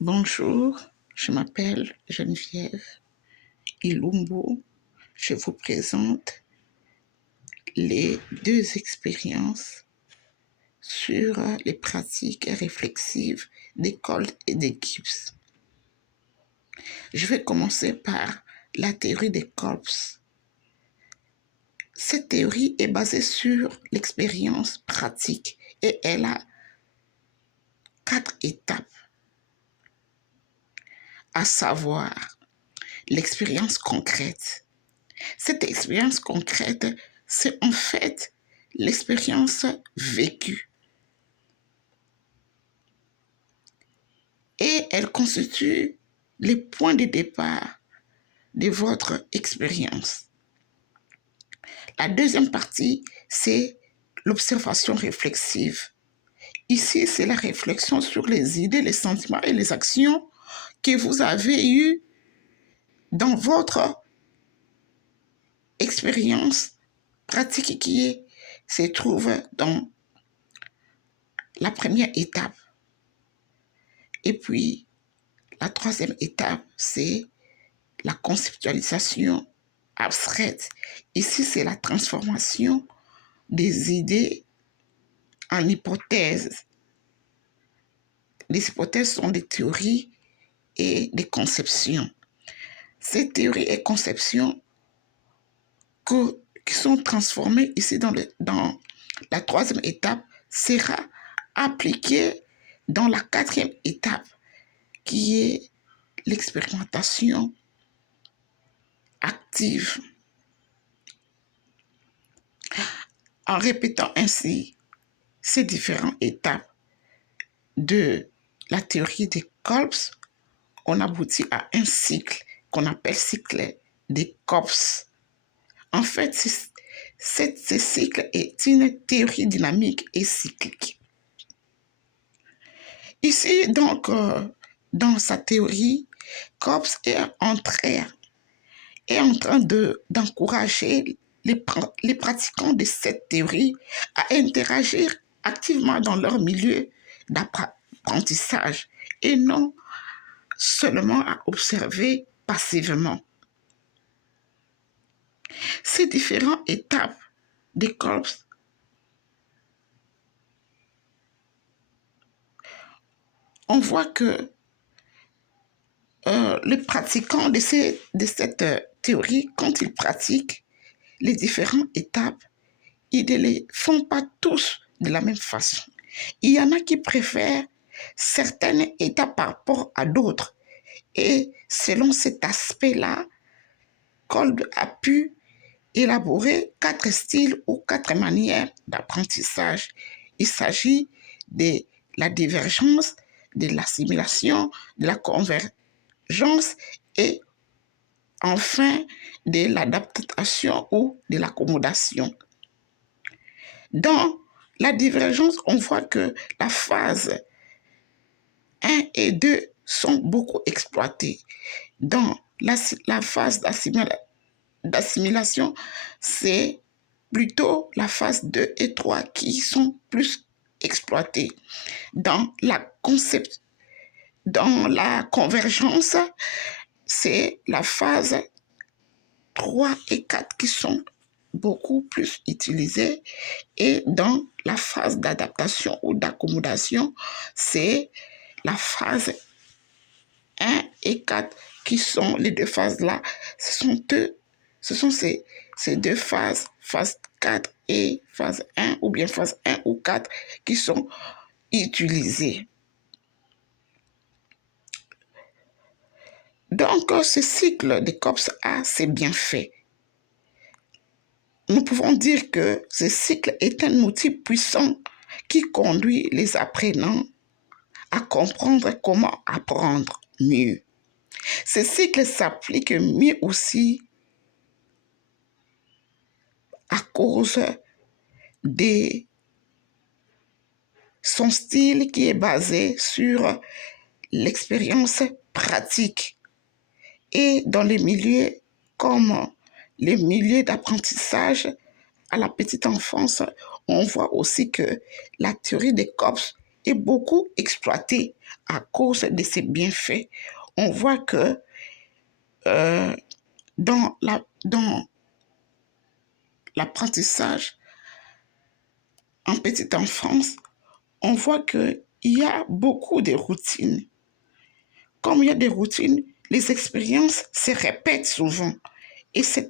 Bonjour, je m'appelle Geneviève Ilumbo. Je vous présente les deux expériences sur les pratiques réflexives des Colt et des Gibbs. Je vais commencer par la théorie des Colts. Cette théorie est basée sur l'expérience pratique et elle a 4 étapes, à savoir l'expérience concrète. Cette expérience concrète, c'est en fait l'expérience vécue. Et elle constitue les points de départ de votre expérience. La deuxième partie, c'est l'observation réflexive. Ici, c'est la réflexion sur les idées, les sentiments et les actions que vous avez eues dans votre expérience pratique qui se trouve dans la première étape. Et puis, la troisième étape, c'est la conceptualisation abstraite. Ici, c'est la transformation des idées en hypothèses. Les hypothèses sont des théories et des conceptions. Ces théories et conceptions qui sont transformées ici dans la troisième étape sera appliquée dans la quatrième étape, qui est l'expérimentation active. En répétant ainsi ces différentes étapes de la théorie des Colts, on aboutit à un cycle qu'on appelle cycle des Colts. En fait, ce cycle est une théorie dynamique et cyclique. Ici, donc, dans sa théorie, Colts est en train d'encourager les pratiquants de cette théorie à interagir activement dans leur milieu d'apprentissage et non seulement à observer passivement. Ces différentes étapes des Colts on voit que les pratiquants de cette théorie, quand ils pratiquent les différentes étapes, ils ne les font pas tous de la même façon. Il y en a qui préfèrent certaines étapes par rapport à d'autres. Et selon cet aspect-là, Kolb a pu élaborer 4 styles ou 4 manières d'apprentissage. Il s'agit de la divergence, de l'assimilation, de la convergence et enfin de l'adaptation ou de l'accommodation. Dans la divergence, on voit que la phase 1 et 2 sont beaucoup exploitées. Dans la phase d'assimilation, c'est plutôt la phase 2 et 3 qui sont plus exploitées. Dans la convergence, c'est la phase 3 et 4 qui sont beaucoup plus utilisées. Et dans la phase d'adaptation ou d'accommodation, c'est la phase 1 et 4 qui sont les deux phases-là. Ce sont ces deux phases, phase 4 et phase 1, ou bien phase 1 ou 4, qui sont utilisées. Donc, ce cycle de COPS-A, c'est bien fait. Nous pouvons dire que ce cycle est un outil puissant qui conduit les apprenants à comprendre comment apprendre mieux. Ce cycle s'applique mieux aussi à cause de son style qui est basé sur l'expérience pratique. Et dans les milieux comme les milieux d'apprentissage à la petite enfance, on voit aussi que la théorie des COPS est beaucoup exploité à cause de ses bienfaits. On voit que dans l'apprentissage en petite enfance, on voit qu'il y a beaucoup de routines. Comme il y a des routines, les expériences se répètent souvent. Et c'est